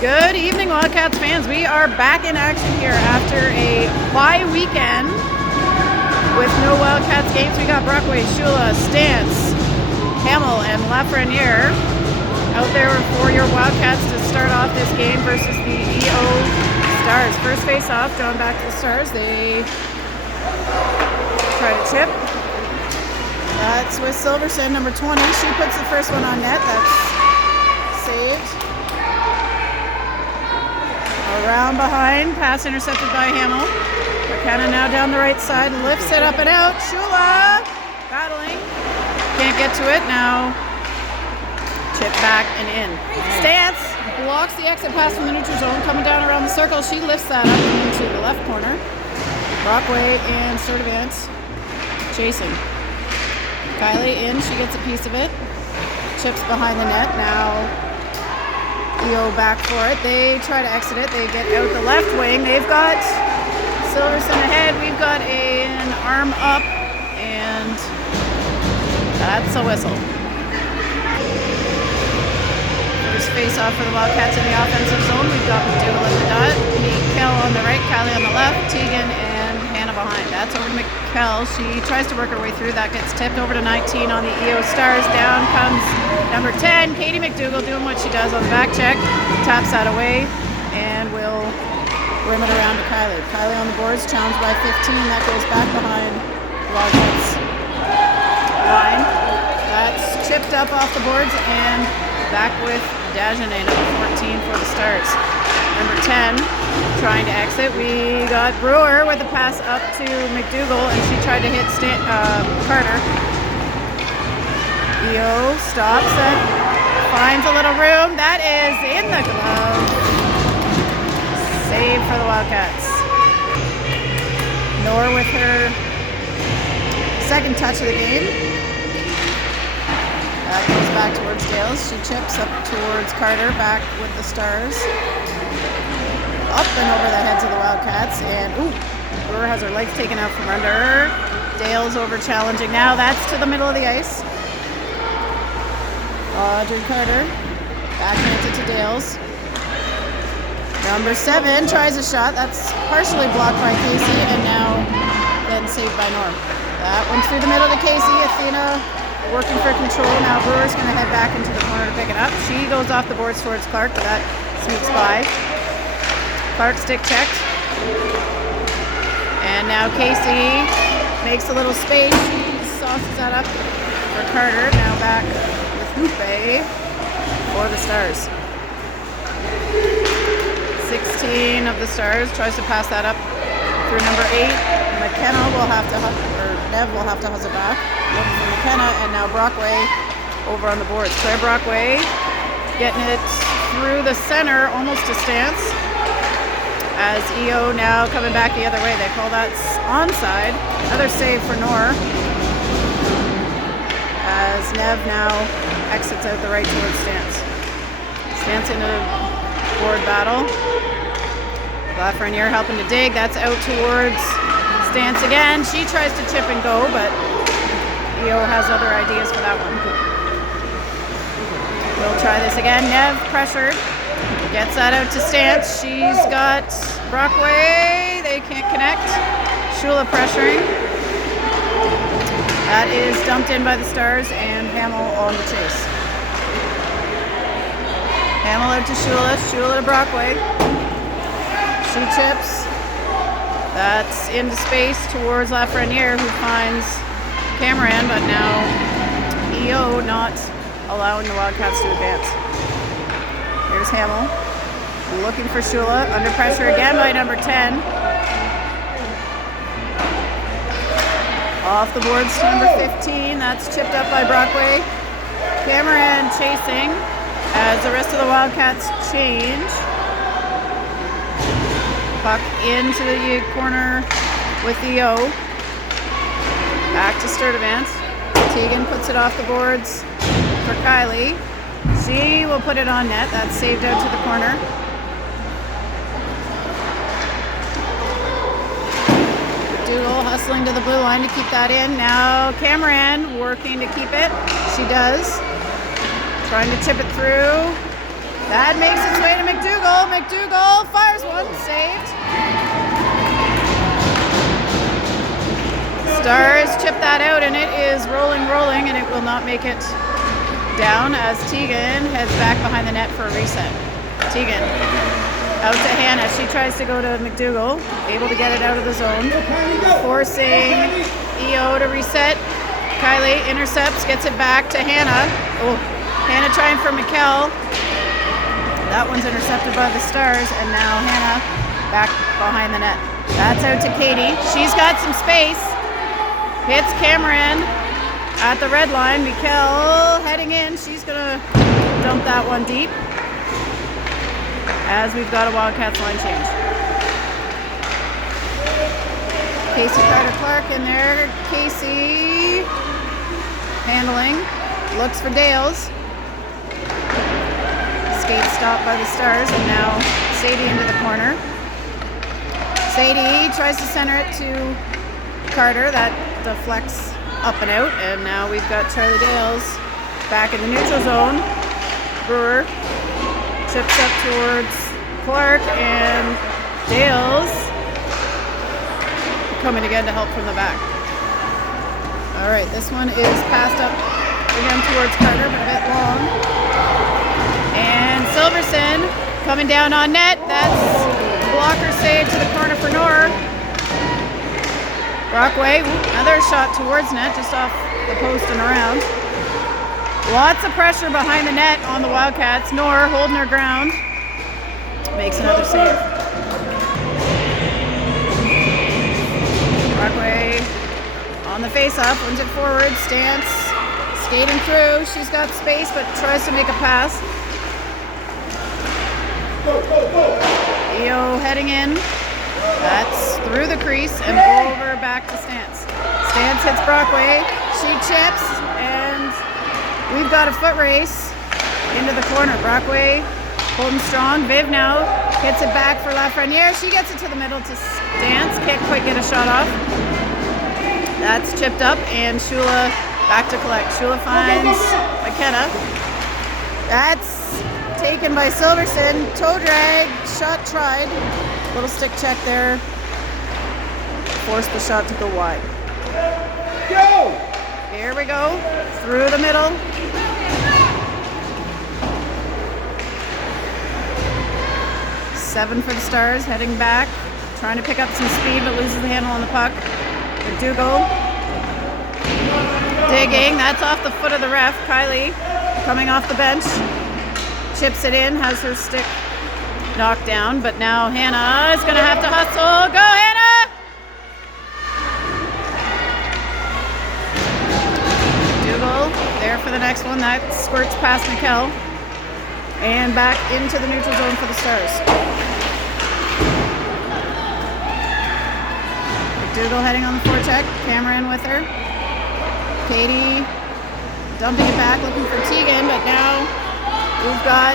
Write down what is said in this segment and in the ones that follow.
Good evening, Wildcats fans. We are back in action here after a bye weekend with no Wildcats games. We got Brockway, Shula, Stance, Hamel, and Lafreniere out there for your Wildcats to start off this game versus the EO Stars. First face-off, going back to the Stars. They try to chip. That's with Silverson, number 20. She puts the first one on net. That's saved. Around behind, pass intercepted by Hamel. McKenna now down the right side, lifts it up and out. Shula battling, can't get to it. Now chip back and in. Stance blocks the exit pass from the neutral zone, coming down around the circle. She lifts that up into the left corner. Brockway and Sturdivant chasing. Kylie in, she gets a piece of it. Chips behind the net. Now EO back for it. They try to exit it. They get out the left wing. They've got Silverson ahead. We've got an arm up, and that's a whistle. First face-off for the Wildcats in the offensive zone. We've got McDougall at the dot, Mikkel on the right, Kylie on the left, Tegan and Hannah behind. That's over to Mikkel. She tries to work her way through. That gets tipped over to 19 on the EO Stars. Down comes number 10, Katie McDougall, doing what she does on the back check. Taps that away and will rim it around to Kylie. Kylie on the boards, challenged by 15. That goes back behind the Wildcats line. That's chipped up off the boards and back with Dagenet, number 14 for the Stars. Number 10 trying to exit. We got Brewer with a pass up to McDougall, and she tried to hit Carter. EO stops it, finds a little room. That is in the glove. Save for the Wildcats. Nor with her second touch of the game. That goes back towards Dales. She chips up towards Carter, back with the Stars. Up and over the heads of the Wildcats. And, Brewer has her legs taken out from under her. Dale's over challenging now. That's to the middle of the ice. Audrey Carter backhands it to Dales. Number 7 tries a shot. That's partially blocked by Casey and now then saved by Norm. That one's through the middle to Casey. Athena working for control. Now Brewer's going to head back into the corner to pick it up. She goes off the boards towards Clark, but that sneaks by. Clark stick checked. And now Casey makes a little space. She sauces that up for Carter. Now back Hoope for the Stars. 16 of the Stars tries to pass that up through number 8. McKenna will have to, Nev will have to hustle back. Looking for McKenna, and now Brockway over on the boards. Claire Brockway getting it through the center, almost to Stance. As EO now coming back the other way. They call that onside. Another save for Nor. As Nev now exits out the right towards Stance. Stance into board battle. Lafreniere helping to dig. That's out towards Stance again. She tries to chip and go, but EO has other ideas for that one. We'll try this again. Nev pressured. Gets that out to Stance. She's got Brockway. They can't connect. Shula pressuring. That is dumped in by the Stars and Hamel on the chase. Hamel out to Shula. Shula to Brockway. She chips. That's into space towards Lafreniere, who finds Cameron, but now EO not allowing the Wildcats to advance. Here's Hamel looking for Shula. Under pressure again by number 10. Off the boards to number 15. That's chipped up by Brockway. Cameron chasing as the rest of the Wildcats change. Puck into the corner with EO. Back to Sturdivant. Tegan puts it off the boards for Kylie. She will put it on net. That's saved out to the corner. McDougall hustling to the blue line to keep that in. Now Cameron working to keep it. She does. Trying to tip it through. That makes its way to McDougall. McDougall fires one, saved. Stars chip that out, and it is rolling, and it will not make it down as Tegan heads back behind the net for a reset. Tegan out to Hannah. She tries to go to McDougall, able to get it out of the zone, forcing EO to reset. Kylie intercepts, gets it back to Hannah. Oh, Hannah trying for Mikkel. That one's intercepted by the Stars, and now Hannah back behind the net. That's out to Katie. She's got some space. Hits Cameron at the red line. Mikkel heading in. She's going to dump that one deep as we've got a Wildcats line change. Casey Carter-Clark in there. Casey handling. Looks for Dales. Skate stopped by the Stars, and now Sadie into the corner. Sadie tries to center it to Carter. That deflects up and out, and now we've got Charlie Dales back in the neutral zone. Brewer chips up towards Clark, and Dales coming again to help from the back. All right, this one is passed up again towards Carter, but a bit long. And Silverson coming down on net. That's blocker save to the corner for Nor. Brockway, another shot towards net, just off the post and around. Lots of pressure behind the net on the Wildcats. Nor holding her ground. Makes another save. Brockway on the face-off, wins it forward. Stance skating through. She's got space, but tries to make a pass. EO heading in. That's through the crease and over back to Stance. Stance hits Brockway. She chips, and we've got a foot race into the corner. Brockway holding strong. Viv now hits it back for Lafreniere. She gets it to the middle to Stance. Can't quite get a shot off. That's chipped up, and Shula back to collect. Shula finds McKenna. That's taken by Silverson. Toe drag. Shot tried. Little stick check there. Forced the shot to go wide. Go! Here we go. Through the middle. Seven for the Stars, heading back. Trying to pick up some speed, but loses the handle on the puck. McDougall digging. That's off the foot of the ref. Kylie coming off the bench. Chips it in, has her stick knocked down, but now Hannah is going to have to hustle. Go, Hannah! Dougal there for the next one. That squirts past Mikkel. And back into the neutral zone for the Stars. Dougal heading on the forecheck. Cameron with her. Katie dumping it back, looking for Tegan, but now we've got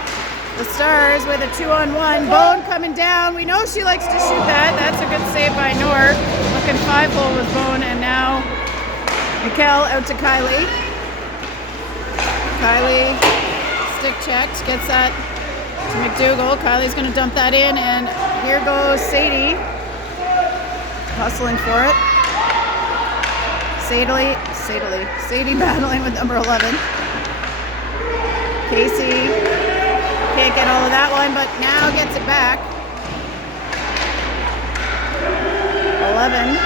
the Stars with a 2-on-1. Bone coming down. We know she likes to shoot that. That's a good save by Nor. Looking 5-hole with Bone, and now Mikkel out to Kylie. Kylie stick checked, gets that to McDougall. Kylie's going to dump that in, and here goes Sadie hustling for it. Sadie battling with number 11. Casey can't get all of that one, but now gets it back. 11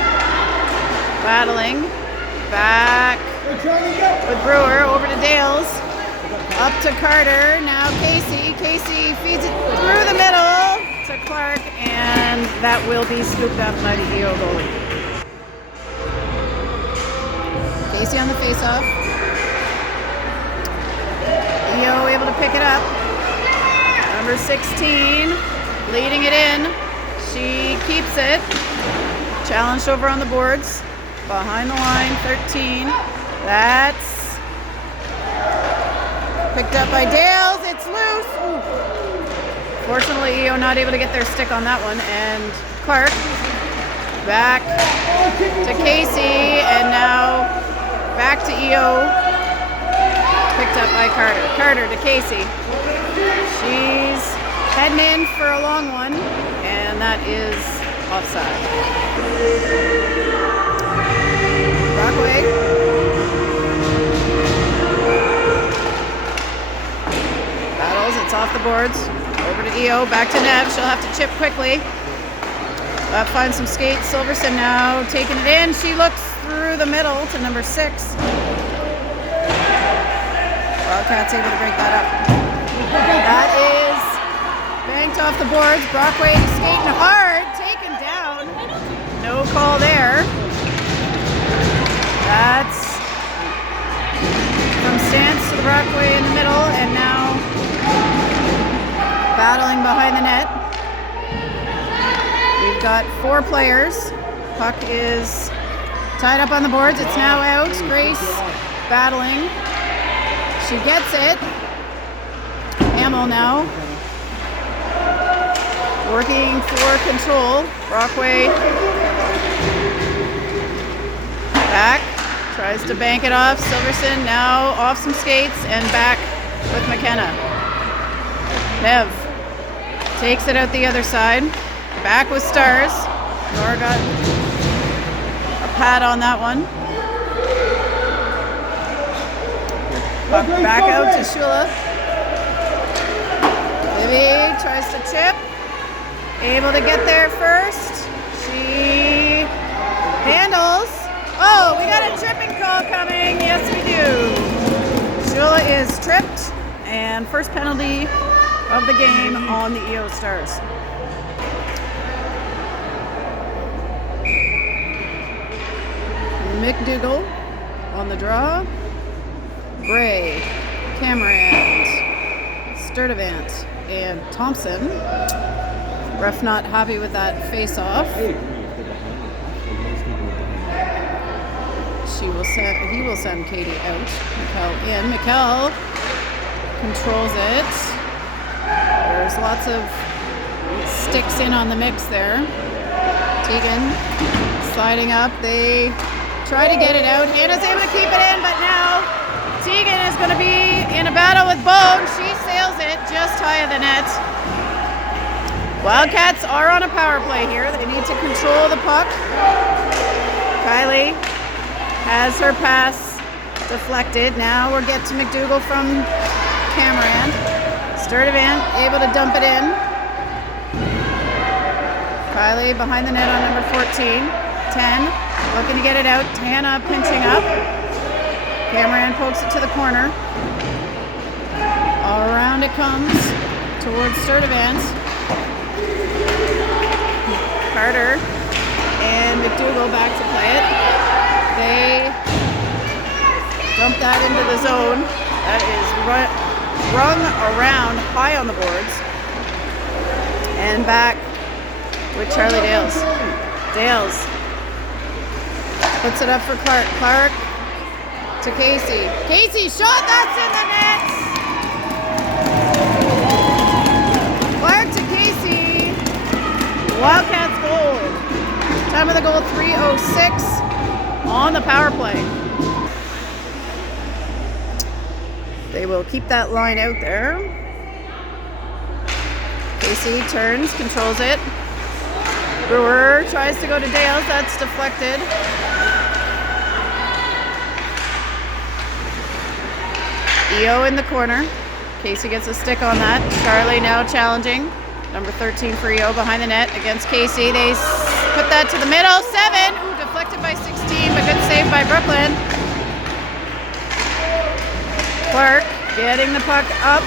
battling back with Brewer over to Dales. Up to Carter, now Casey. Casey feeds it through the middle to Clark, and that will be scooped up by the EO goalie. Casey on the faceoff. EO able to pick it up. Number 16, leading it in. She keeps it. Challenged over on the boards. Behind the line, 13. That's picked up by Dales. It's loose. Ooh. Fortunately, EO not able to get their stick on that one. And Clark back to Casey, and now back to EO. Picked up by Carter. Carter to Casey. She's heading in for a long one, and that is offside. Brockway. Battles, it's off the boards. Over to EO, back to Nev. She'll have to chip quickly. Finds some skates. Silverson now taking it in. She looks through the middle to number 6. Wildcats able to break that up. That is banked off the boards. Brockway skating hard, taken down. No call there. That's from stance to the Brockway in the middle, and now battling behind the net. We've got 4 players. Puck is tied up on the boards. It's now out. Grace battling. She gets it. Hamill now working for control. Brockway back. Tries to bank it off. Silverson now off some skates and back with McKenna. Nev takes it out the other side. Back with Stars. Nora got a pad on that one. Back out to Shula. Livy tries to chip. Able to get there first. She handles. Oh, we got a tripping call coming. Yes, we do. Shula is tripped, and first penalty of the game on the EO Stars. McDougall on the draw. Bray, Cameron, Sturdivant, and Thompson. Ref not happy with that face-off. He will send Katie out. Mikkel in. Mikkel controls it. There's lots of sticks in on the mix there. Tegan sliding up. They try to get it out. Hannah's able to keep it in, but now Tegan is going to be in a battle with Bone. She sails it just high of the net. Wildcats are on a power play here. They need to control the puck. Kylie has her pass deflected. Now we'll get to McDougall from Cameron. Sturdivant able to dump it in. Kylie behind the net on number 14. 10 looking to get it out. Hannah pinching up. Cameron pokes it to the corner. All around it comes towards Sturdivant. Carter and McDougall back to play it. They dump that into the zone. That is rung around high on the boards. And back with Charlie Dales. Dales puts it up for Clark. Clark to Casey. Casey shot, that's in the net! Clark to Casey. Wildcats goal. Time of the goal, 3:06 on the power play. They will keep that line out there. Casey turns, controls it. Brewer tries to go to Dales, that's deflected. EO in the corner. Casey gets a stick on that. Charlie now challenging. Number 13 for EO behind the net against Casey. They put that to the middle. 7. Ooh, deflected by 16, but good save by Brooklyn. Clark getting the puck up.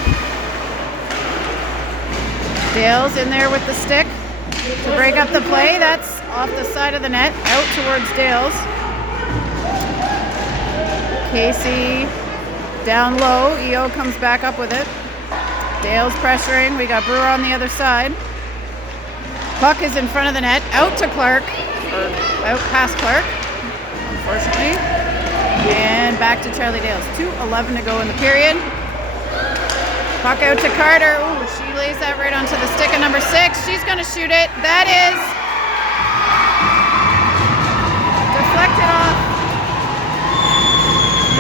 Dale's in there with the stick to break up the play. That's off the side of the net, out towards Dale's. Casey down low. EO comes back up with it. Dale's pressuring. We got Brewer on the other side. Puck is in front of the net. Out to Clark. Or out past Clark, unfortunately. And back to Charlie Dales. 2:11 to go in the period. Puck out to Carter. Ooh, she lays that right onto the stick of number 6. She's going to shoot it. That is deflected off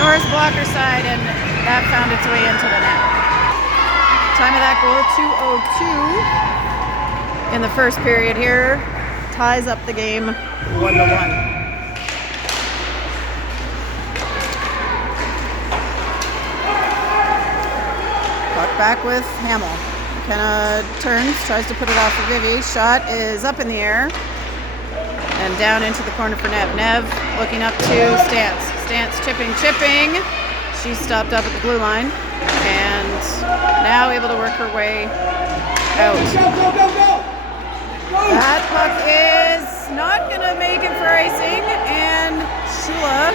Nora's blocker side, and that found its way into the net. Time of that goal, 2:02 in the first period here. Ties up the game 1-1. Back with Hamill. McKenna turns, tries to put it off for Vivi. Shot is up in the air and down into the corner for Nev. Nev looking up to Stance. Stance chipping. She's stopped up at the blue line and now able to work her way out. That puck is not going to make it for icing, and Shula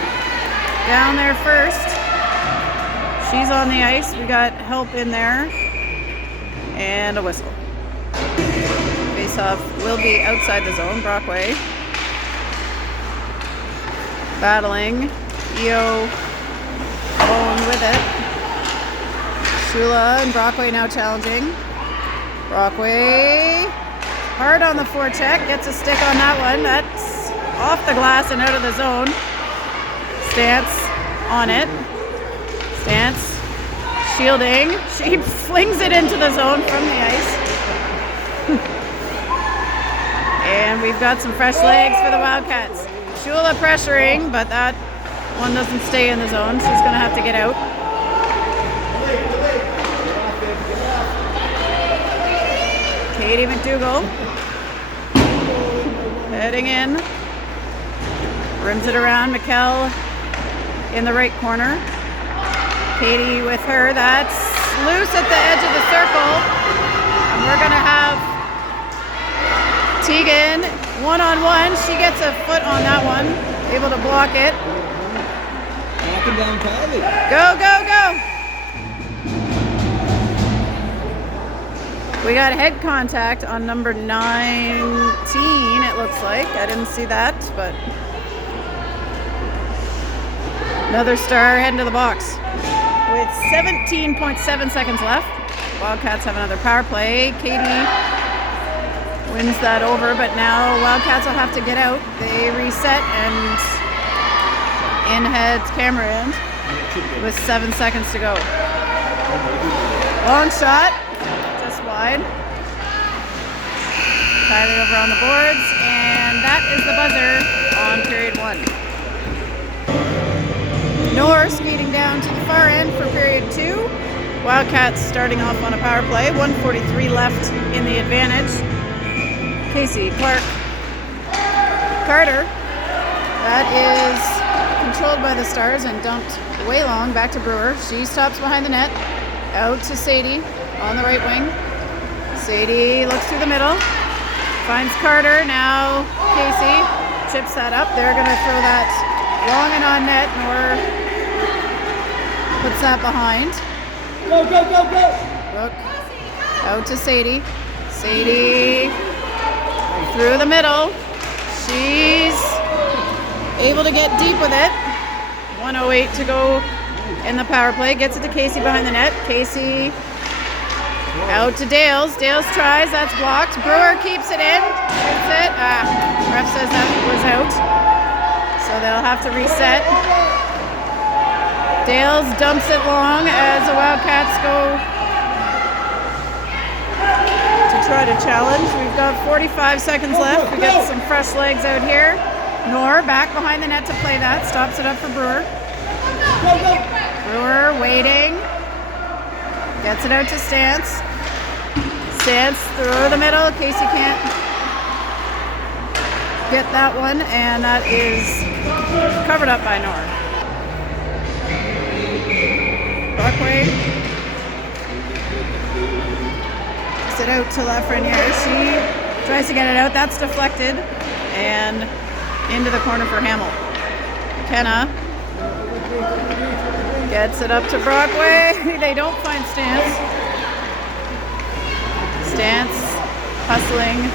down there first. She's on the ice. We got help in there. And a whistle. Face-off will be outside the zone. Brockway. Battling. Eo alone with it. Shula and Brockway now challenging. Brockway. Hard on the forecheck. Gets a stick on that one. That's off the glass and out of the zone. Stance on it. Stance shielding. She flings it into the zone from the ice. And we've got some fresh legs for the Wildcats. Shula pressuring, but that one doesn't stay in the zone. She's going to have to get out. Katie McDougall heading in. Rims it around. McKell in the right corner. Katie with her. That's loose at the edge of the circle. And we're going to have Tegan one-on-one. She gets a foot on that one. Able to block it. Go, go, go. We got head contact on number 19, it looks like. I didn't see that, but another Star heading to the box. With 17.7 seconds left, Wildcats have another power play. Katie wins that over, but now Wildcats will have to get out. They reset and in heads Cameron with 7 seconds to go. Long shot, just wide. Kylie over on the boards, and that is the buzzer on period 1. North speeding down to the far end for period 2. Wildcats starting off on a power play. 1:43 left in the advantage. Casey, Clark, Carter. That is controlled by the Stars and dumped way long. Back to Brewer. She stops behind the net. Out to Sadie on the right wing. Sadie looks through the middle. Finds Carter. Now Casey chips that up. They're going to throw that long and on net. Nor puts that behind. Go, go, go, go! Look. Out to Sadie. Sadie through the middle. She's able to get deep with it. 1:08 to go in the power play. Gets it to Casey behind the net. Casey out to Dales. Dales tries. That's blocked. Brewer keeps it in. Shoots it. Ref says that was out. So they'll have to reset. Dales dumps it long as the Wildcats go to try to challenge. We've got 45 seconds left. We got some fresh legs out here. Nor back behind the net to play that. Stops it up for Brewer. Brewer waiting. Gets it out to Stance. Stance through the middle. Casey can't get that one, and that is covered up by Nor. Brockway. Sit out to Lafreniere. She tries to get it out. That's deflected. And into the corner for Hamill. McKenna gets it up to Brockway. They don't find Stance. Stance hustling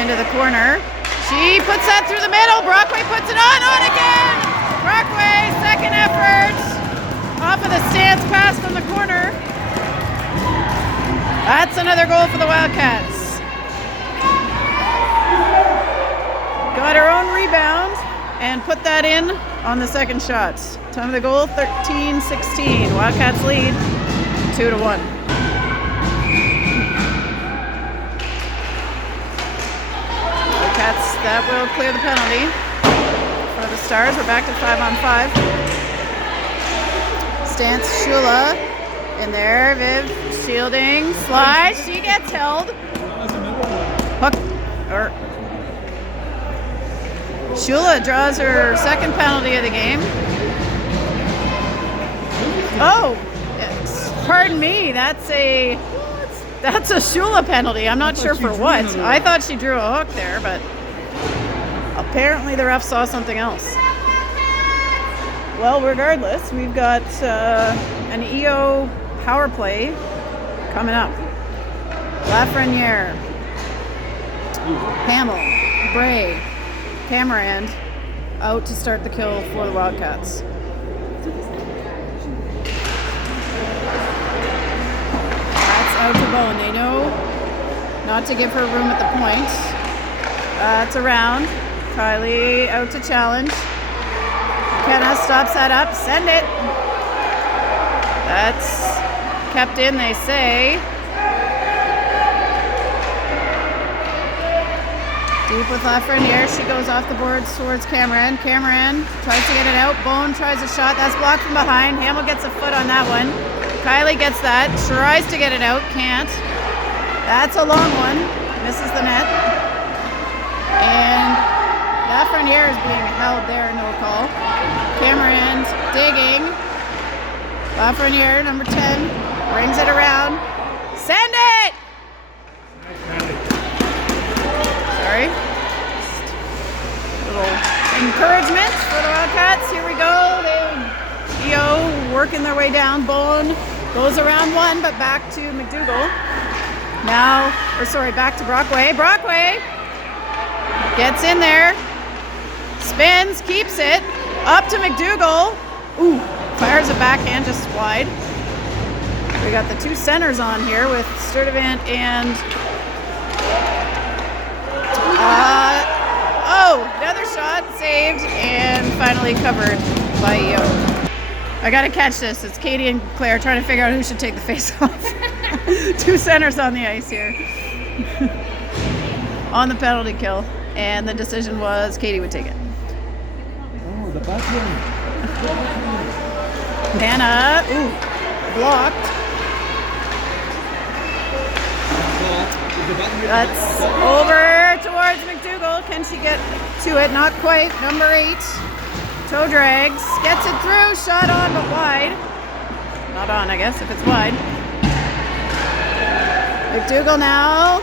into the corner. She puts that through the middle. Brockway puts it on again. Brockway, second effort. Off of the Stance pass from the corner. That's another goal for the Wildcats. Got her own rebound and put that in on the second shot. Time of the goal, 13-16. Wildcats lead 2-1. That will clear the penalty for the Stars. We're back to 5-on-5. Stance Shula in there. Viv shielding. Slide. She gets held. Hook. Shula draws her second penalty of the game. Oh, pardon me. That's a Shula penalty. I'm not sure for what. I thought she drew a hook there, but apparently the ref saw something else. Well, regardless, we've got an EO power play coming up. Lafreniere, Hamill, Bray, Cameron out to start the kill for the Wildcats. That's out to Bowen. They know not to give her room at the point. It's around. Kylie out to challenge. McKenna stops that up. Send it. That's kept in, they say. Deep with Lafreniere. She goes off the boards towards Cameron. Cameron tries to get it out. Bone tries a shot. That's blocked from behind. Hamill gets a foot on that one. Kylie gets that. Tries to get it out. Can't. That's a long one. Misses the net. And Lafreniere is being held there. No call. Cameron digging. Lafreniere, number 10, brings it around. Send it! Sorry. Little encouragement for the Wildcats. Here we go. EO working their way down. Bone goes around one, but back to McDougall. Back to Brockway. Brockway gets in there. Spins, keeps it. Up to McDougall. Ooh, fires a backhand just wide. We got the two centers on here with Sturdivant and another shot saved and finally covered by EO. I gotta catch this. It's Katie and Claire trying to figure out who should take the face off. Two centers on the ice here. On the penalty kill. And the decision was Katie would take it. Oh, the back one. Hannah, blocked. That's over towards McDougall. Can she get to it? Not quite. Number 8. Toe drags. Gets it through. Shot on, but wide. Not on, I guess, if it's wide. McDougall now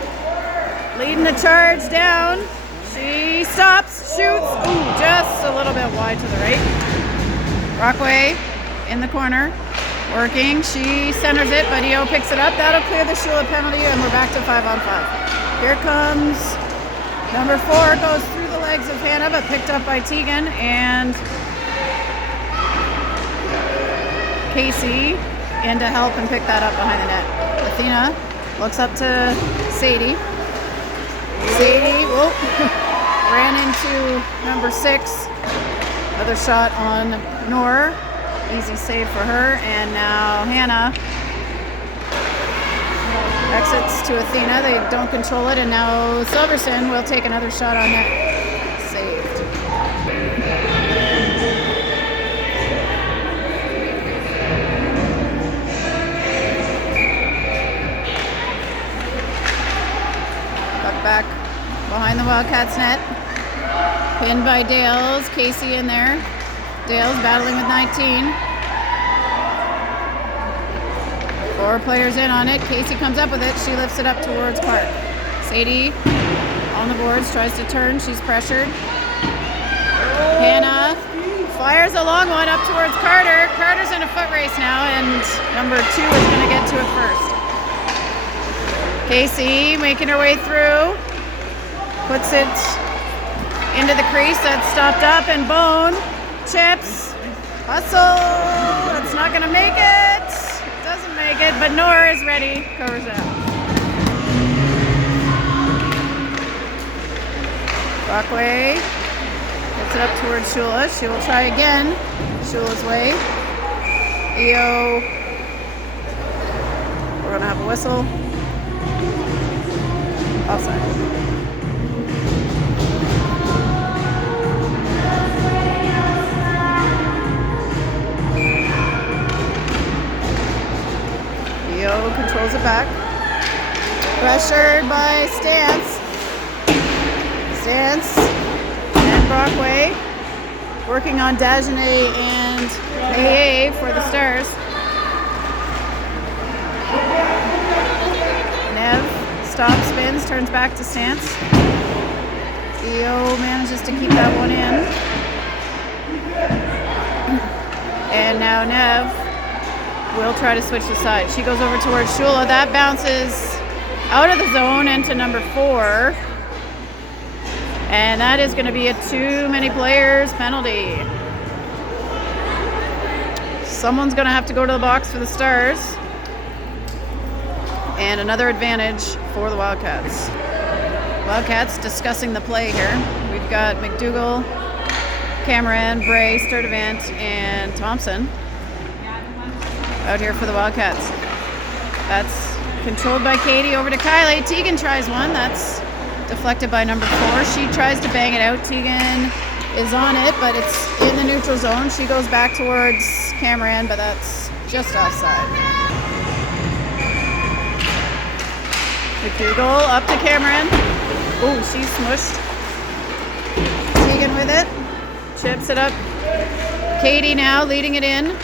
leading the charge down. She stops, shoots. Ooh, just a little bit wide to the right. Brockway in the corner. Working. She centers it, but EO picks it up. That'll clear the Shula penalty, and we're back to 5-on-5. Here comes number 4. Goes through the legs of Hannah, but picked up by Tegan and Casey in to help and pick that up behind the net. Athena looks up to Sadie. Sadie, ran into number 6. Another shot on Noor. Easy save for her. And now Hannah exits to Athena. They don't control it. And now Silverson will take another shot on net. Saved. Puck back behind the Wildcats net. Pinned by Dales. Casey in there. Dales battling with 19. 4 players in on it. Casey comes up with it. She lifts it up towards Park. Sadie on the boards, tries to turn. She's pressured. Hannah fires a long one up towards Carter. Carter's in a foot race now, and number 2 is going to get to it first. Casey making her way through. Puts it into the crease. That's stopped up, and Bone chips. Hustle. That's not going to make it. Doesn't make it, but Nora is ready. Covers it up. Brockway gets it up towards Shula. She will try again. Shula's way. EO. We're going to have a whistle. Offside. Pressured by Stance. Stance and Brockway working on Dagenet and AA for the Stars. Nev stops, spins, turns back to Stance. EO manages to keep that one in. And now Nev will try to switch the side. She goes over towards Shula. That bounces out of the zone into number 4. And that is going to be a too many players penalty. Someone's going to have to go to the box for the Stars. And another advantage for the Wildcats. Wildcats discussing the play here. We've got McDougall, Cameron, Bray, Sturdivant, and Thompson out here for the Wildcats. That's controlled by Katie over to Kylie. Tegan tries one. That's deflected by number 4. She tries to bang it out. Tegan is on it, but it's in the neutral zone. She goes back towards Cameron, but that's just offside. McDougall up to Cameron. Oh, she's smushed. Tegan with it. Chips it up. Katie now leading it in.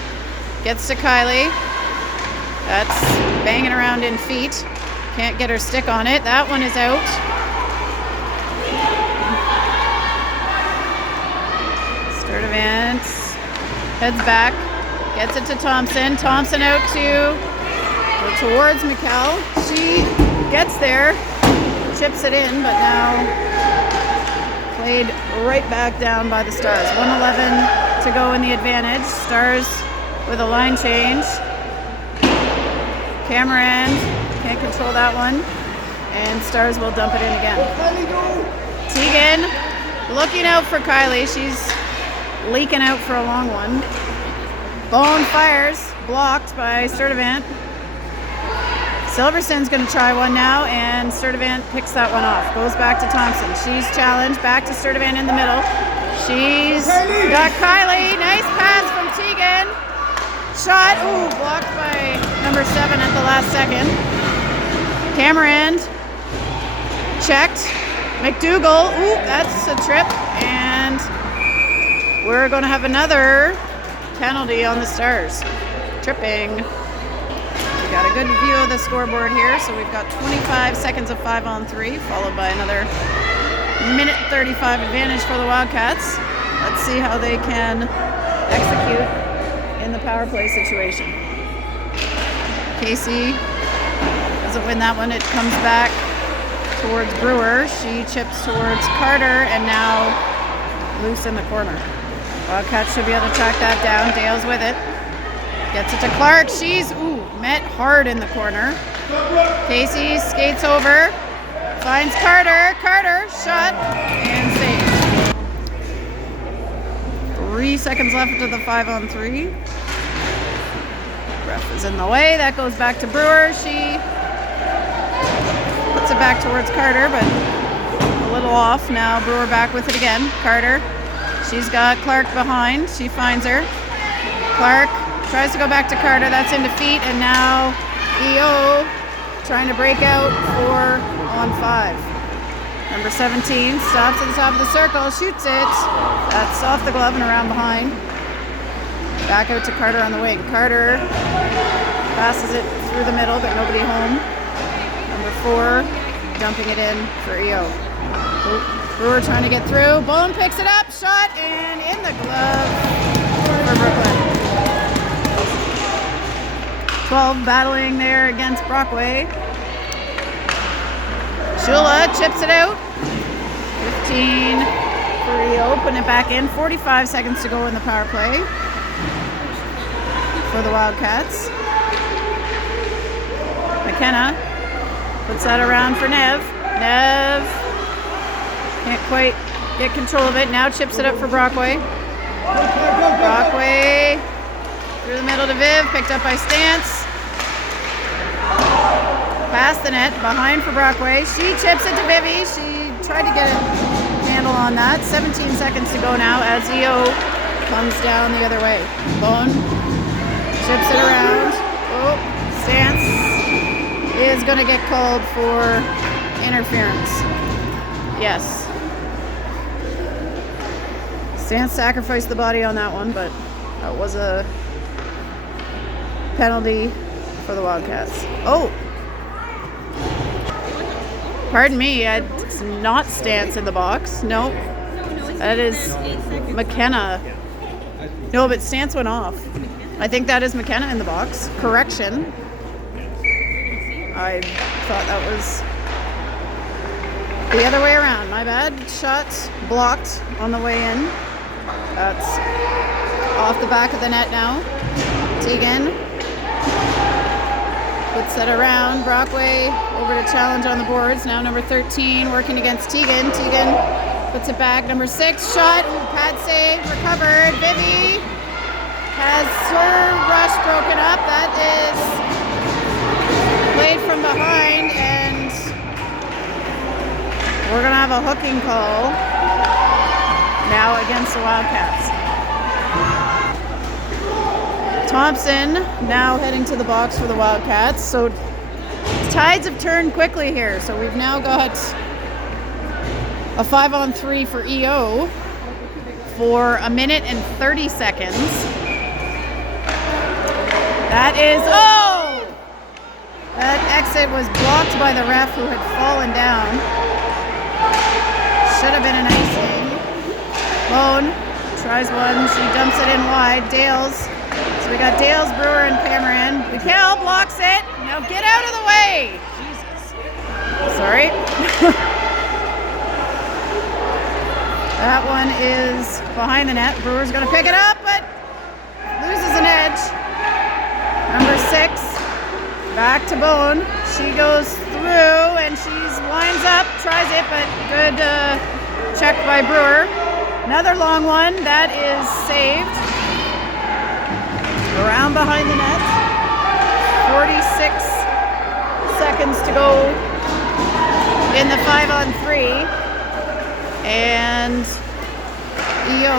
Gets to Kylie. That's banging around in feet. Can't get her stick on it. That one is out. Sturdivant heads back. Gets it to Thompson. Thompson out towards McKell. She gets there. Chips it in, but now played right back down by the Stars. 1:11 to go in the advantage. Stars with a line change. Cameron can't control that one. And Stars will dump it in again. Tegan looking out for Kylie. She's leaking out for a long one. Bone fires. Blocked by Sturdivant. Silverson's going to try one now, and Sturdivant picks that one off. Goes back to Thompson. She's challenged. Back to Sturdivant in the middle. She's got Kylie. Nice pass from Tegan. Shot. Ooh, blocked by number 7 at the last second. Cameron checked. McDougall. Ooh, that's a trip. And we're going to have another penalty on the Stars. Tripping. Got a good view of the scoreboard here. So we've got 25 seconds of 5-on-3, followed by another minute 35 advantage for the Wildcats. Let's see how they can execute in the power play situation. Casey doesn't win that one. It comes back towards Brewer. She chips towards Carter, and now loose in the corner. Wildcats should be able to track that down. Dale's with it. Gets it to Clark. She's met hard in the corner. Casey skates over. Finds Carter. Carter shot and saved. 3 seconds left of the 5-on-3. Ref is in the way. That goes back to Brewer. She puts it back towards Carter, but a little off. Now Brewer back with it again. Carter. She's got Clark behind. She finds her. Clark tries to go back to Carter. That's in defeat, and now EO trying to break out 4-on-5. Number 17 stops at the top of the circle, shoots it. That's off the glove and around behind. Back out to Carter on the wing. Carter passes it through the middle, but nobody home. Number 4 dumping it in for EO. Brewer trying to get through. Bone picks it up, shot, and in the glove for Brooklyn. 12 battling there against Brockway. Shula chips it out. 15 for EO, putting it back in. 45 seconds to go in the power play for the Wildcats. McKenna puts that around for Nev. Nev can't quite get control of it. Now chips it up for Brockway. Brockway through the middle to Viv, picked up by Stance. Past the net, behind for Brockway. She chips it to Vivi. She tried to get a handle on that. 17 seconds to go now as EO comes down the other way. Bone chips it around. Oh, Stance is going to get called for interference. Yes. Stance sacrificed the body on that one, but that was a penalty for the Wildcats. Oh! Pardon me, it's not Stance in the box. Nope. That is McKenna. No, but Stance went off. I think that is McKenna in the box. Correction. I thought that was the other way around. My bad. Shot blocked on the way in. That's off the back of the net now. Tegan puts that around. Brockway over to challenge on the boards. Now number 13 working against Tegan. Tegan puts it back. Number 6 shot. Pad save. Recovered. Vivi has her rush broken up. That is played from behind, and we're going to have a hooking call now against the Wildcats. Thompson now heading to the box for the Wildcats. So tides have turned quickly here. So we've now got a 5-on-3 for EO for 1 minute and 30 seconds. That is, oh! That exit was blocked by the ref who had fallen down. Should have been an icing. Bone tries one. She dumps it in wide. Dales. So we got Dales, Brewer, and Cameron. Mikhail blocks it. Now get out of the way. Jesus. Sorry. That one is behind the net. Brewer's going to pick it up, but loses an edge. Number 6, back to Bone. She goes through and she's winds up, tries it, but good check by Brewer. Another long one that is saved. Around behind the net. 46 seconds to go in the 5-on-3. And EO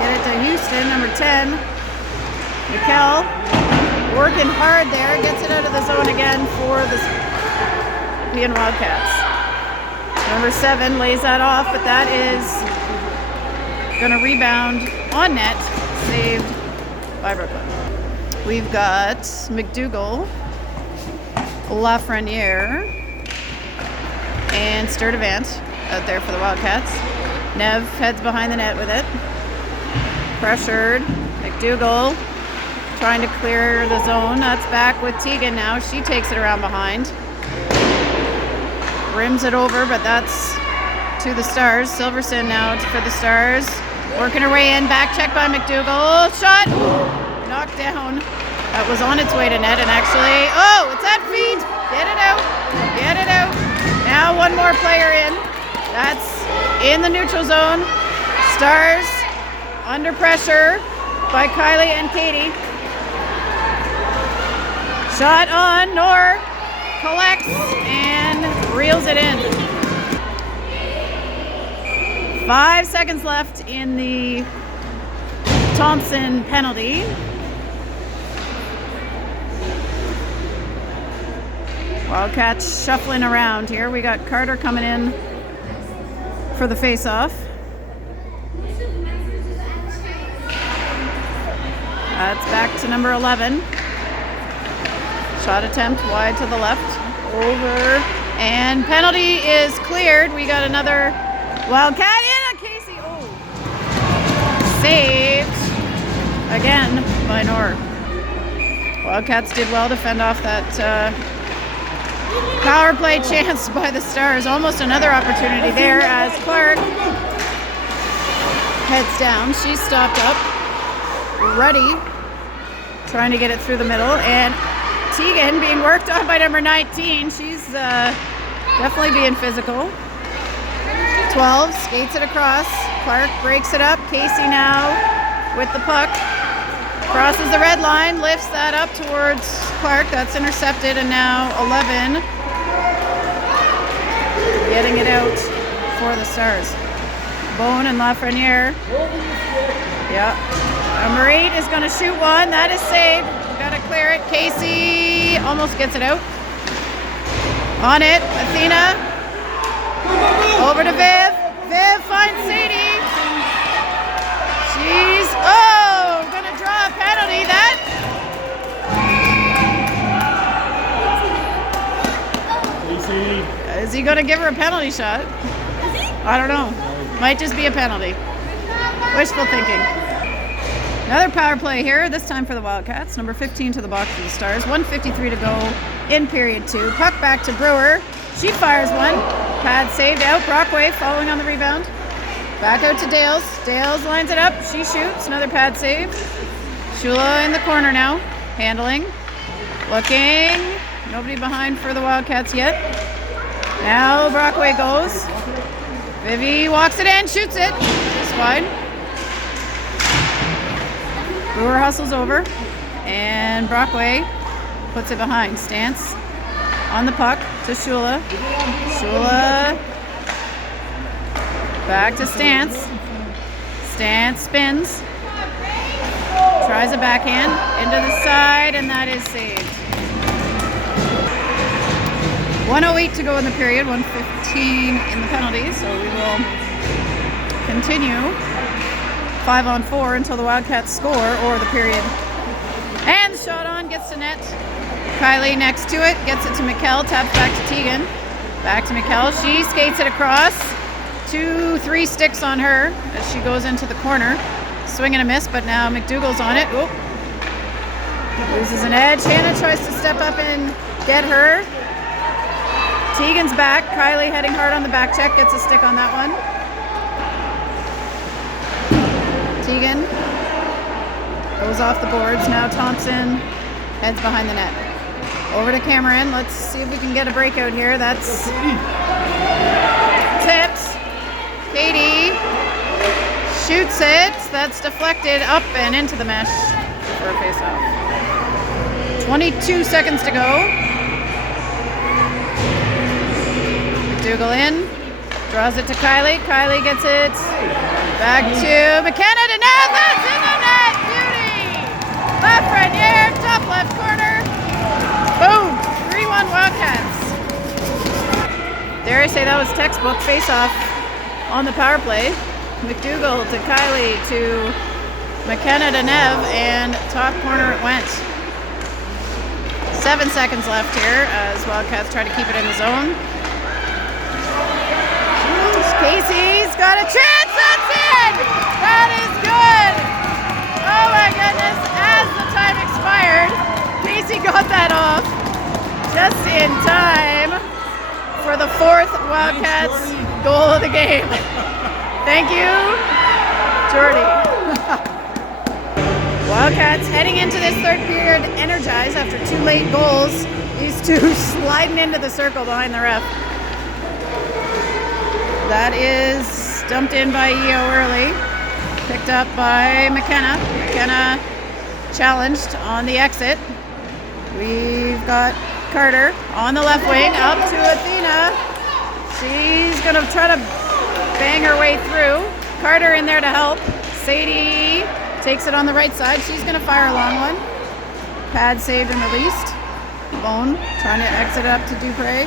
get it to Houston, number 10. Mikkel working hard there, gets it out of the zone again for the European Wildcats. Number 7 lays that off, but that is going to rebound on net, saved by Brooklyn. We've got McDougall, Lafreniere, and Sturdivant out there for the Wildcats. Nev heads behind the net with it. Pressured. McDougall trying to clear the zone. That's back with Tegan now. She takes it around behind. Rims it over, but that's to the Stars. Silverson now for the Stars. Working her way in. Back check by McDougall. Shot. Knocked down. That was on its way to net, and actually, oh, it's at feet. Get it out. Get it out. Now one more player in. That's in the neutral zone. Stars under pressure by Kylie and Katie. Shot on, Nor collects and reels it in. 5 seconds left in the Thompson penalty. Wildcats shuffling around here. We got Carter coming in for the face-off. That's back to number 11. Shot attempt wide to the left. Over. And penalty is cleared. We got another Wildcat in on Casey. Oh. Saved again by Nor. Wildcats did well to fend off that power play chance by the Stars. Almost another opportunity there as Clark heads down. She's stopped up. Ruddy trying to get it through the middle, and Tegan being worked on by number 19. She's definitely being physical. 12 skates it across. Clark breaks it up. Casey now with the puck. Crosses the red line, lifts that up towards Clark. That's intercepted, and now 11 getting it out for the Stars. Bone and Lafreniere. Yeah. Number 8 is going to shoot one. That is saved. We've got to clear it. Casey almost gets it out. On it, Athena. Over to Viv. Viv finds Sadie. She's, gonna draw a penalty. That. Is he gonna give her a penalty shot? I don't know. Might just be a penalty. Wishful thinking. Another power play here, this time for the Wildcats. Number 15 to the box for the Stars. 1:53 to go in period 2. Puck back to Brewer. She fires one. Pad saved out. Brockway following on the rebound. Back out to Dales. Dales lines it up. She shoots. Another pad save. Shula in the corner now. Handling. Looking. Nobody behind for the Wildcats yet. Now Brockway goes. Vivi walks it in. Shoots it. Just wide. Brewer hustles over. And Brockway puts it behind. Stance on the puck to Shula. Shula back to Stance. Stance spins. Tries a backhand into the side, and that is saved. 1:08 to go in the period. 1:15 in the penalties. So we will continue 5-on-4 until the Wildcats score or the period. And shot on, gets to net. Kylie next to it, gets it to Mikkel, taps back to Tegan. Back to Mikkel, she skates it across. 2-3 sticks on her as she goes into the corner. Swing and a miss, but now McDougall's on it. Oop. Loses an edge. Hannah tries to step up and get her. Tegan's back. Kylie heading hard on the back check, gets a stick on that one. Tegan goes off the boards. Now Thompson heads behind the net. Over to Cameron. Let's see if we can get a breakout here. That's tipped. Katie shoots it. That's deflected up and into the mesh for a face-off. 22 seconds to go. McDougall in. Draws it to Kylie. Kylie gets it back to McKenna to net. That's in the net. Beauty. Left Renier, top left corner. Boom. 3-1 Wildcats. Dare I say that was textbook face-off on the power play. McDougall to Kylie to McKenna to Nev, and top corner it went. 7 seconds left here as Wildcats try to keep it in the zone. Casey's got a chance. That's it. That is good. Oh my goodness. As the time expired, Casey got that off just in time for the 4th Wildcats goal of the game. Thank you, Jordy. Wildcats heading into this third period energized after 2 late goals. These two sliding into the circle behind the ref. That is dumped in by EO early. Picked up by McKenna. McKenna challenged on the exit. We've got Carter on the left wing, up to Athena. She's going to try to bang her way through. Carter in there to help. Sadie takes it on the right side. She's going to fire a long one. Pad saved and released. Bone trying to exit up to Dupre.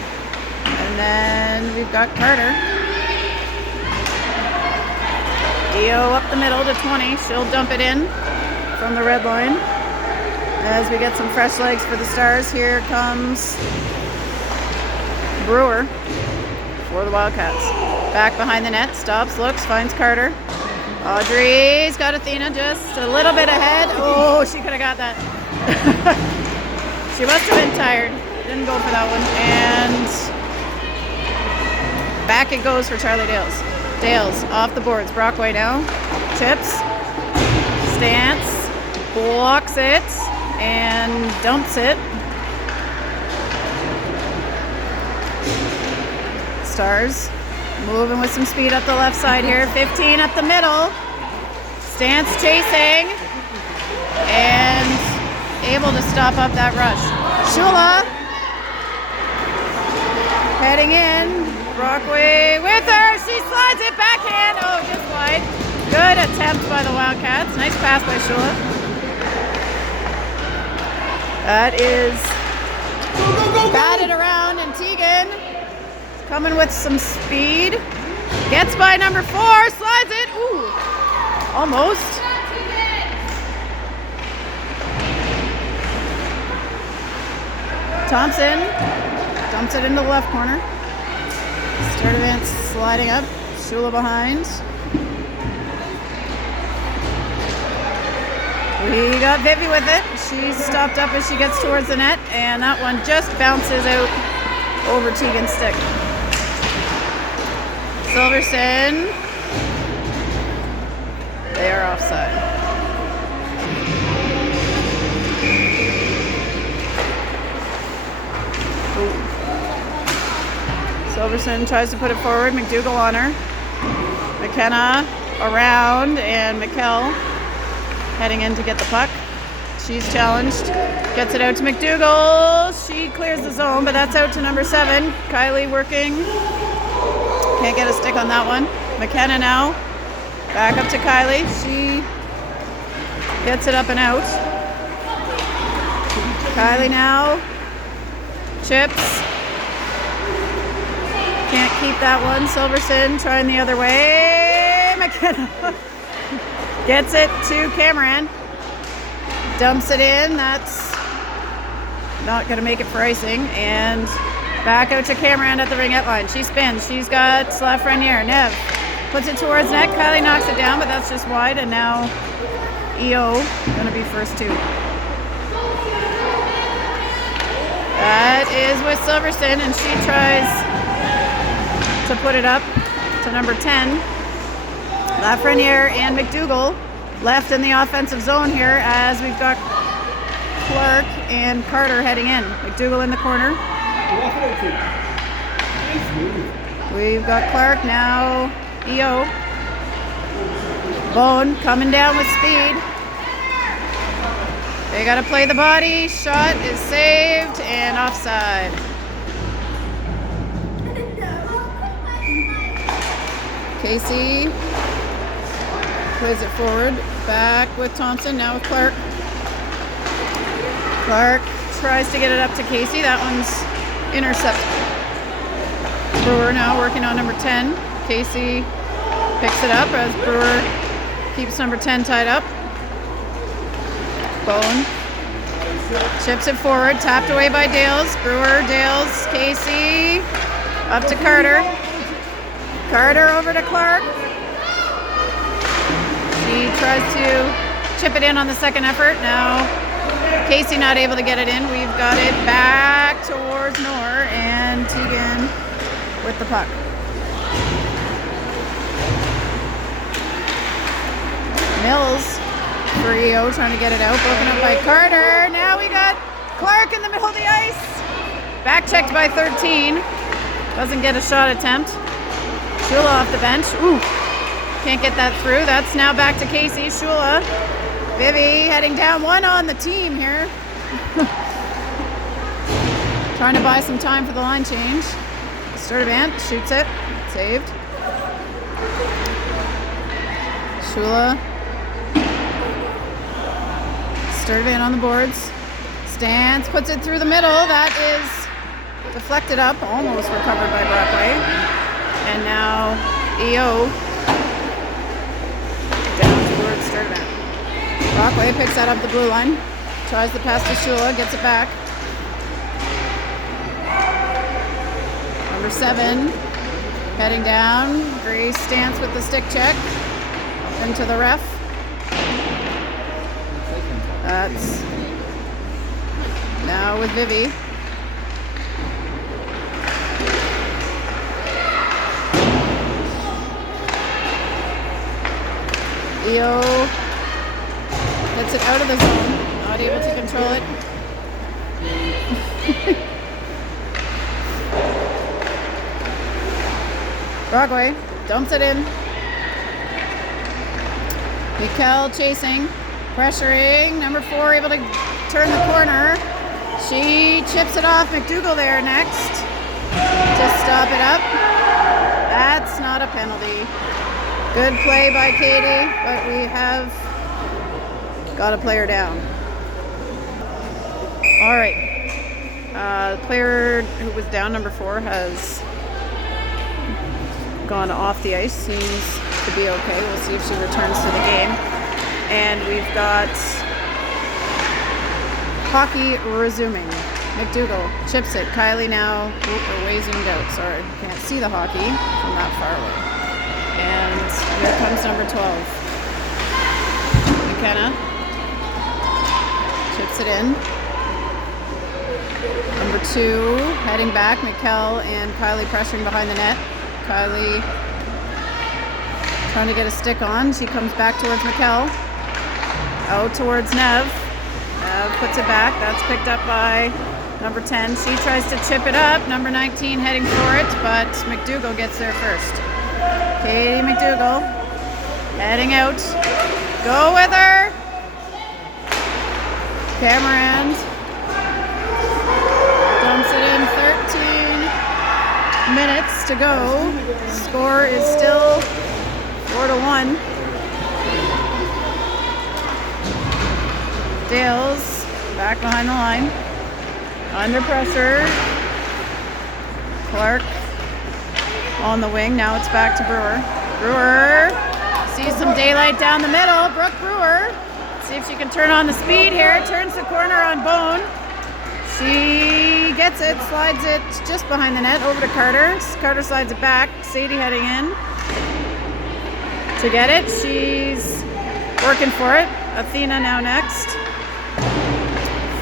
And then we've got Carter. EO up the middle to 20. She'll dump it in from the red line. As we get some fresh legs for the Stars, here comes Brewer for the Wildcats. Back behind the net, stops, looks, finds Carter. Audrey's got Athena just a little bit ahead. Oh, she could have got that. She must have been tired. Didn't go for that one. And back it goes for Charlie Dales. Dales off the boards. Brockway now. Tips. Stance. Blocks it. And dumps it. Stars moving with some speed up the left side here. 15 up the middle. Stance chasing. And able to stop up that rush. Shula heading in. Brockway with her. She slides it backhand. Oh, just wide. Good attempt by the Wildcats. Nice pass by Shula. That is Batted around, and Tegan is coming with some speed. Gets by number 4, slides it. Ooh, almost. Thompson dumps it into the left corner. Sturdivant sliding up. Shula behind. We got Vivi with it. She's stopped up as she gets towards the net, and that one just bounces out over Tegan's stick. Silverson. They are offside. Silverson tries to put it forward. McDougall on her. McKenna around, and McKell heading in to get the puck. She's challenged. Gets it out to McDougall. She clears the zone, but that's out to number 7. Kylie working. Can't get a stick on that one. McKenna now. Back up to Kylie. She gets it up and out. Kylie now. Chips. Can't keep that one. Silverson trying the other way. McKenna gets it to Cameron. Dumps it in. That's not going to make it for icing. And back out to Cameron at the ringette line. She spins. She's got Lafreniere. Nev puts it towards net. Kylie knocks it down, but that's just wide. And now EO going to be first two. That is with Silverson, and she tries to put it up to number 10. Lafreniere and McDougall left in the offensive zone here as we've got Clark and Carter heading in. McDougall in the corner. We've got Clark now. EO. Bone coming down with speed. They got to play the body. Shot is saved and offside. Casey plays it forward. Back with Thompson. Now with Clark. Clark tries to get it up to Casey. That one's intercepted. Brewer now working on number 10. Casey picks it up as Brewer keeps number 10 tied up. Bone chips it forward, tapped away by Dales. Brewer, Dales, Casey, up to Carter. Carter over to Clark. She tries to chip it in on the second effort. Now Casey not able to get it in. We've got it back towards Noor, and Tegan with the puck. Mills for EO trying to get it out. Broken up by Carter. Now we got Clark in the middle of the ice. Back checked by 13. Doesn't get a shot attempt. Shula off the bench. Ooh. Can't get that through. That's now back to Casey. Shula. Vivi heading down. One on the team here. Trying to buy some time for the line change. Sturdivant shoots it. Saved. Shula. Sturdivant on the boards. Stance puts it through the middle. That is deflected up. Almost recovered by Brockway. And now EO down towards Sturdivant. Brockway picks that up the blue line. Tries the pass to Shula. Gets it back. Number 7 heading down. Grace Stance with the stick check. Into the ref. That's now with Vivi. EO gets it out of the zone. Not able to control it. Brockway dumps it in. Mikkel chasing. Pressuring, number 4 able to turn the corner. She chips it off. McDougall there next to stop it up. That's not a penalty. Good play by Katie, but we have got a player down. All right. The player who was down, number 4, has gone off the ice. Seems to be okay. We'll see if she returns to the game. And we've got hockey resuming. McDougall chips it. Kylie now, we're way zoomed out. Sorry, can't see the hockey from that far away. And here comes number 12. McKenna chips it in. Number 2 heading back. Mikkel and Kylie pressuring behind the net. Kylie trying to get a stick on. She comes back towards Mikkel. Out towards Nev. Nev puts it back. That's picked up by number 10. She tries to chip it up. Number 19 heading for it, but McDougall gets there first. Katie McDougall heading out. Go with her. Cameron dumps it in. 13 minutes to go. Score is still 4-1. Dales back behind the line. Under pressure. Clark on the wing. Now it's back to Brewer. Brewer sees some daylight down the middle. Brooke Brewer. See if she can turn on the speed here. Turns the corner on Bone. She gets it, slides it just behind the net over to Carter. Carter slides it back. Sadie heading in to get it. She's working for it. Athena now next.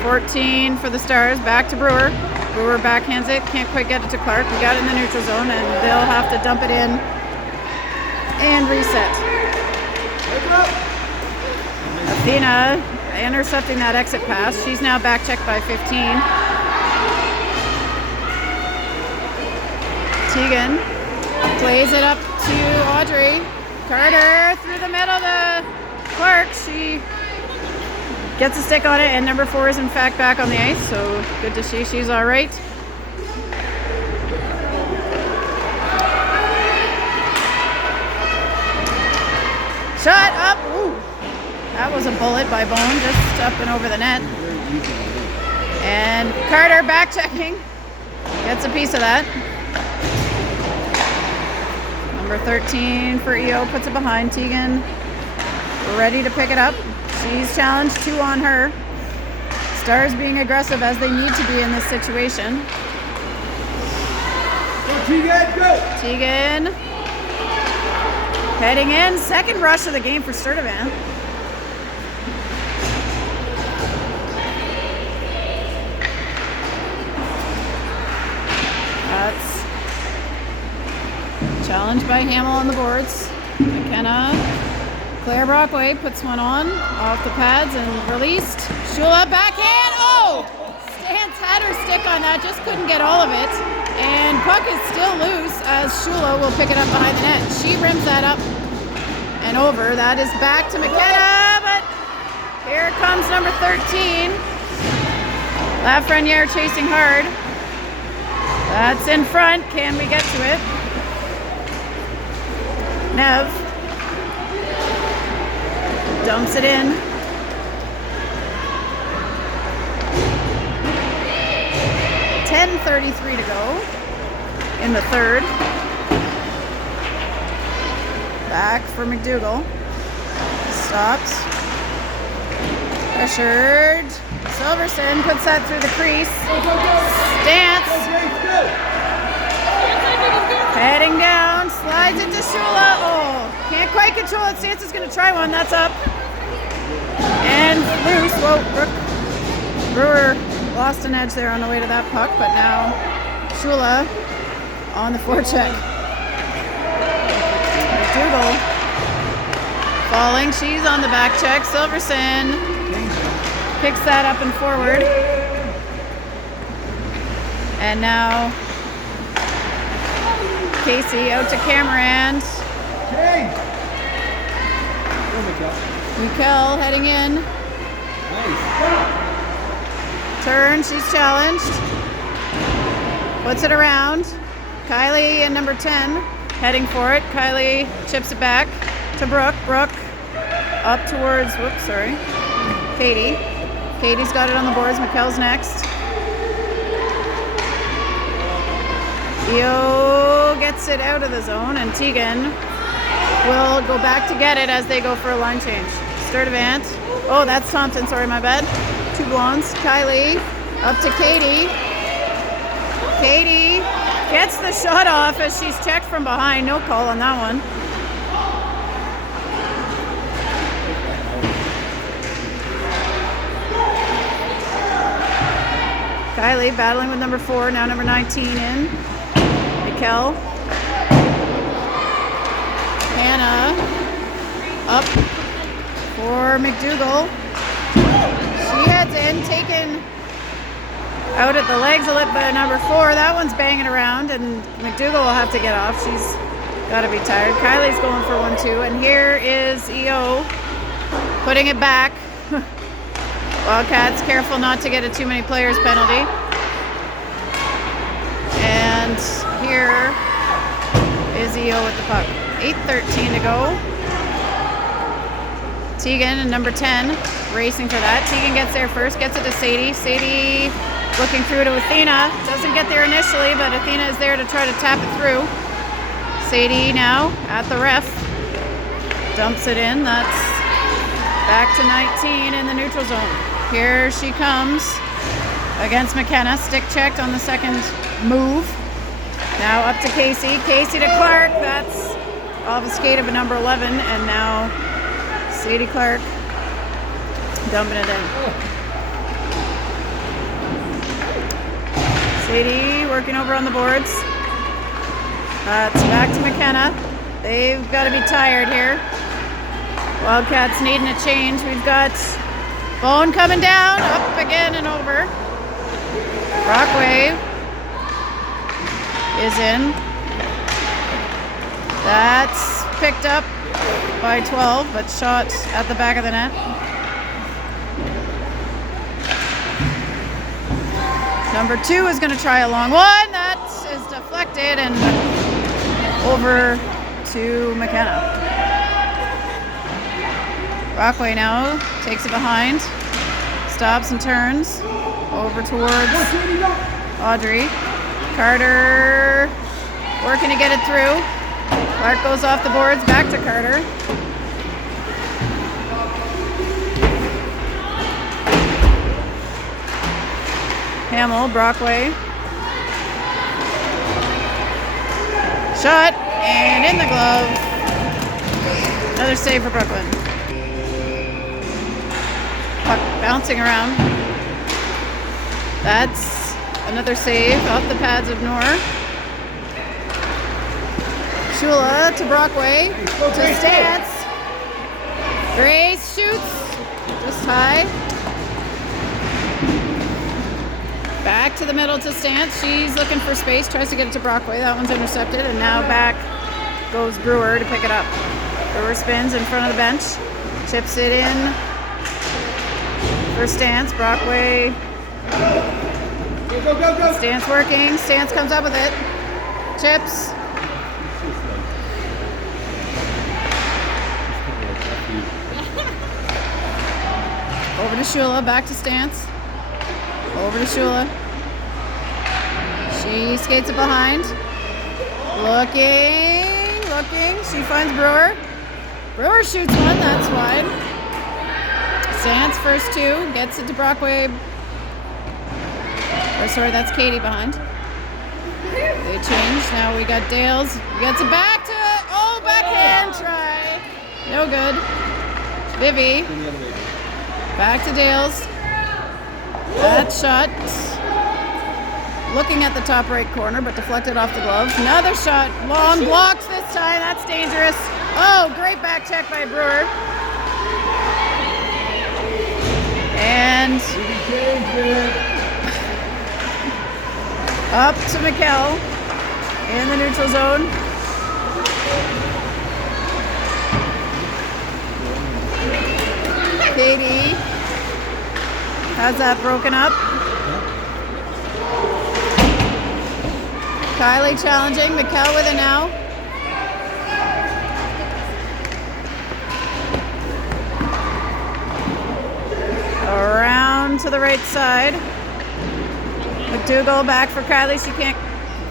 14 for the Stars. Back to Brewer. Brewer backhands it. Can't quite get it to Clark. We got it in the neutral zone, and they'll have to dump it in and reset. Athena intercepting that exit pass. She's now back checked by 15. Tegan plays it up to Audrey. Carter through the middle to Clark. She gets a stick on it, and number 4 is in fact back on the ice, so good to see she's all right. Shot up. Ooh. That was a bullet by Bone, just up and over the net. And Carter back checking. Gets a piece of that. Number 13 for EO puts it behind. Tegan ready to pick it up. She's challenged, 2 on her. Stars being aggressive as they need to be in this situation. Go, Tegan, go! Tegan heading in. Second rush of the game for Sturtevant. That's challenged by Hamill on the boards. McKenna. Claire Brockway puts one on off the pads and released. Shula backhand. Oh! Stance had her stick on that, just couldn't get all of it. And puck is still loose as Shula will pick it up behind the net. She rims that up and over. That is back to McKenna, but here comes number 13. Lafreniere chasing hard. That's in front. Can we get to it? Nev dumps it in. .10:33 to go in the third. Back for McDougall. Stopped. Pressured. Silverson puts that through the crease. Stance. Heading down. Slides it to Shula. Oh, can't quite control it. Stance is going to try one. That's up. And loose. Whoa, Brewer lost an edge there on the way to that puck, but now Shula on the forecheck. McDougall falling. She's on the back check. Silverson picks that up and forward. And now Casey out to Cameron. Mikkel heading in. Nice. Turn, she's challenged. Puts it around. Kylie and number 10 heading for it. Kylie chips it back to Brooke. Brooke up towards, whoops, sorry, Katie. Katie's got it on the boards. Mikkel's next. Io gets it out of the zone, and Tegan will go back to get it as they go for a line change. Sturdivant. Oh, that's Thompson. Sorry, my bad. Two blondes. Kylie up to Katie. Katie gets the shot off as she's checked from behind. No call on that one. Kylie battling with number 4. Now number 19 in. Mikkel. Hannah up for McDougall. She heads in, taken out at the legs a little by number 4. That one's banging around, and McDougall will have to get off. She's got to be tired. Kylie's going for 1-2, and here is EO putting it back. Wildcats careful not to get a too many players penalty. And here is EO with the puck. 8:13 to go. Tegan and number 10 racing for that. Tegan gets there first, gets it to Sadie. Sadie looking through to Athena. Doesn't get there initially, but Athena is there to try to tap it through. Sadie now at the ref. Dumps it in. That's back to 19 in the neutral zone. Here she comes against McKenna. Stick checked on the second move. Now up to Casey. Casey to Clark. That's off a skate of a number 11. And now Sadie Clark dumping it in. Sadie working over on the boards. It's back to McKenna. They've got to be tired here. Wildcats needing a change. We've got Bone coming down, up again and over. Brockway is in. That's picked up by 12, but shot at the back of the net. Number 2 is going to try a long one. That is deflected and over to McKenna. Brockway now takes it behind, stops and turns over towards Audrey. Carter working to get it through. Clark goes off the boards, back to Carter. Hamill, Brockway. Shot, and in the glove. Another save for Brooklyn. Puck bouncing around. That's another save off the pads of Noor. Shula to Brockway, to Stance. Grace shoots, just high. Back to the middle to Stance. She's looking for space, tries to get it to Brockway. That one's intercepted, and now back goes Brewer to pick it up. Brewer spins in front of the bench, tips it in for Stance. Brockway. Go, go, go. Stance working. Stance comes up with it. Chips. Over to Shula. Back to Stance. Over to Shula. She skates it behind. Looking. She finds Brewer. Brewer shoots one. That's wide. Stance first 2. Gets it to Brockway. Oh, sorry, that's Katie behind. They change. Now we got Dales. Gets it back to. Oh, backhand try. No good. Vivi. Back to Dales. That shot. Looking at the top right corner, but deflected off the gloves. Another shot. Long blocks this time. That's dangerous. Oh, great back check by Brewer. And up to Mikkel in the neutral zone. Katie has that broken up. Kylie challenging. Mikkel with it now. Around to the right side. McDougall back for Kylie. She can't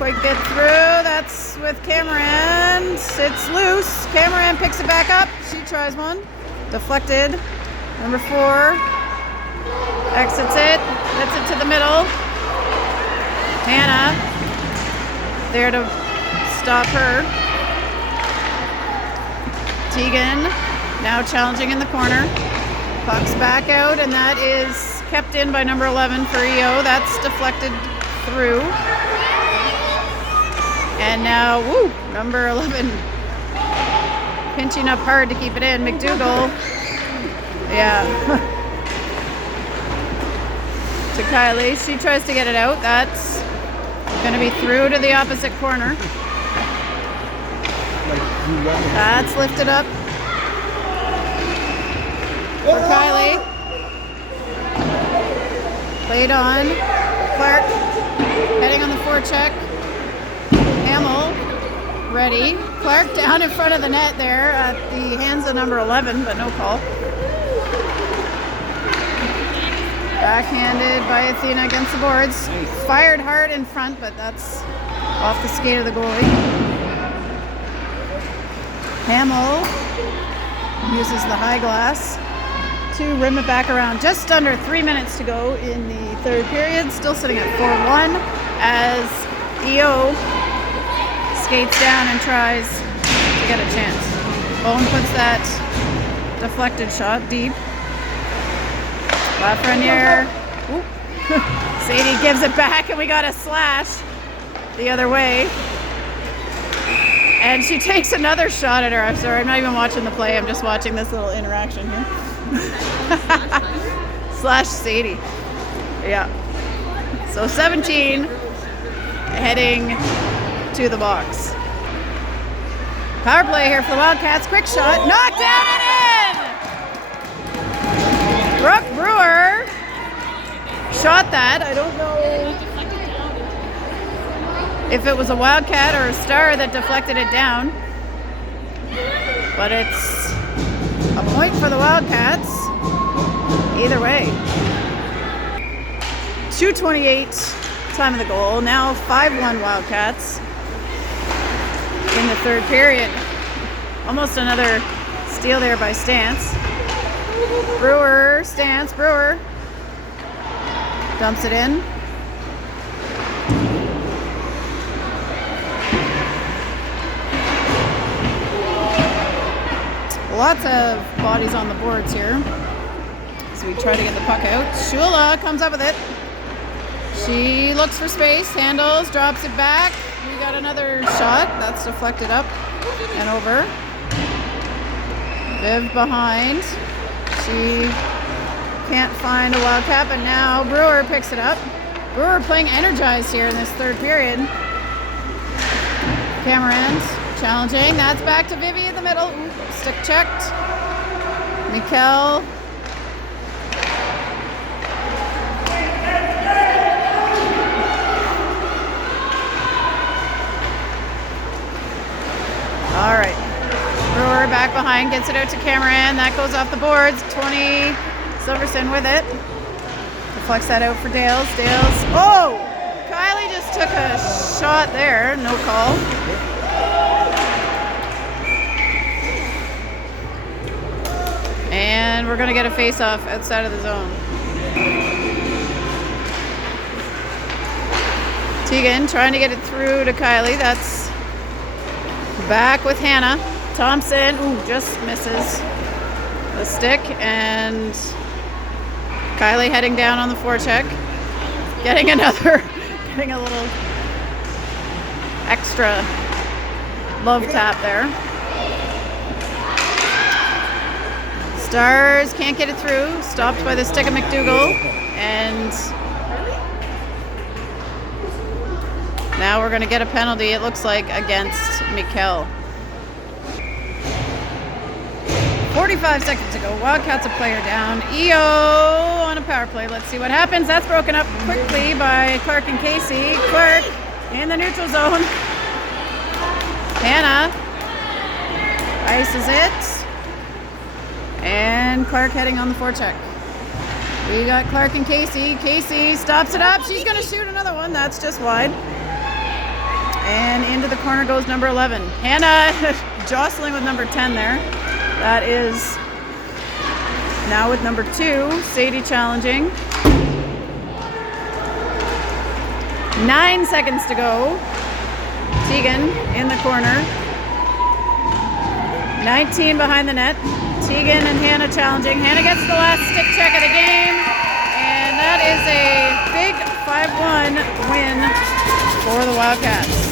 quite get through. That's with Cameron. It's loose. Cameron picks it back up. She tries one. Deflected. Number 4 exits it. Gets it to the middle. Hannah there to stop her. Tegan now challenging in the corner. Puck's back out, and that is kept in by number 11 for EO. That's deflected through. And now, number 11 pinching up hard to keep it in. McDougall, yeah. To Kylie, she tries to get it out. That's going to be through to the opposite corner. That's lifted up for Kylie. Played on. Clark heading on the forecheck. Hamill ready. Clark down in front of the net there at the hands of number 11, but no call. Backhanded by Athena against the boards. Fired hard in front, but that's off the skate of the goalie. Hamill uses the high glass to rim it back around. Just under 3 minutes to go in the third period. Still sitting at 4-1 as EO skates down and tries to get a chance. Bowen puts that deflected shot deep. Lafreniere. Sadie gives it back, and we got a slash the other way. And she takes another shot at her. I'm sorry, I'm not even watching the play. I'm just watching this little interaction here. Slash Sadie. Yeah. So 17 heading to the box. Power play here for the Wildcats. Quick shot. Knocked down and in! Brooke Brewer shot that. I don't know if it was a Wildcat or a Star that deflected it down. But it's a point for the Wildcats. Either way. 2:28 time of the goal. Now 5-1 Wildcats in the third period. Almost another steal there by Stance. Brewer dumps it in. Lots of bodies on the boards here. So we try to get the puck out. Shula comes up with it. She looks for space, handles, drops it back. We got another shot. That's deflected up and over. Viv behind. She can't find a Wildcat, but now Brewer picks it up. Brewer playing energized here in this third period. Cameron's challenging. That's back to Vivi in the middle. Stick checked. Mikkel. All right. Brewer back behind, gets it out to Cameron. That goes off the boards. 20 Silverson with it. Deflects that out for Dales. Oh! Kylie just took a shot there. No call. And we're going to get a face-off outside of the zone. Tegan trying to get it through to Kylie. That's back with Hannah. Thompson, just misses the stick. And Kylie heading down on the forecheck. Getting a little extra love tap there. Stars can't get it through. Stopped by the stick of McDougall. And now we're going to get a penalty, it looks like, against Mikkel. 45 seconds ago. Wildcats a player down. EO on a power play. Let's see what happens. That's broken up quickly by Clark and Casey. Clark in the neutral zone. Hannah ices it. And Clark heading on the forecheck. We got Clark and Casey. Casey stops it up. She's going to shoot another one. That's just wide. And into the corner goes number 11. Hannah jostling with number 10 there. That is now with number 2, Sadie challenging. 9 seconds to go. Tegan in the corner. 19 behind the net. Tegan and Hannah challenging. Hannah gets the last stick check of the game. And that is a big 5-1 win for the Wildcats.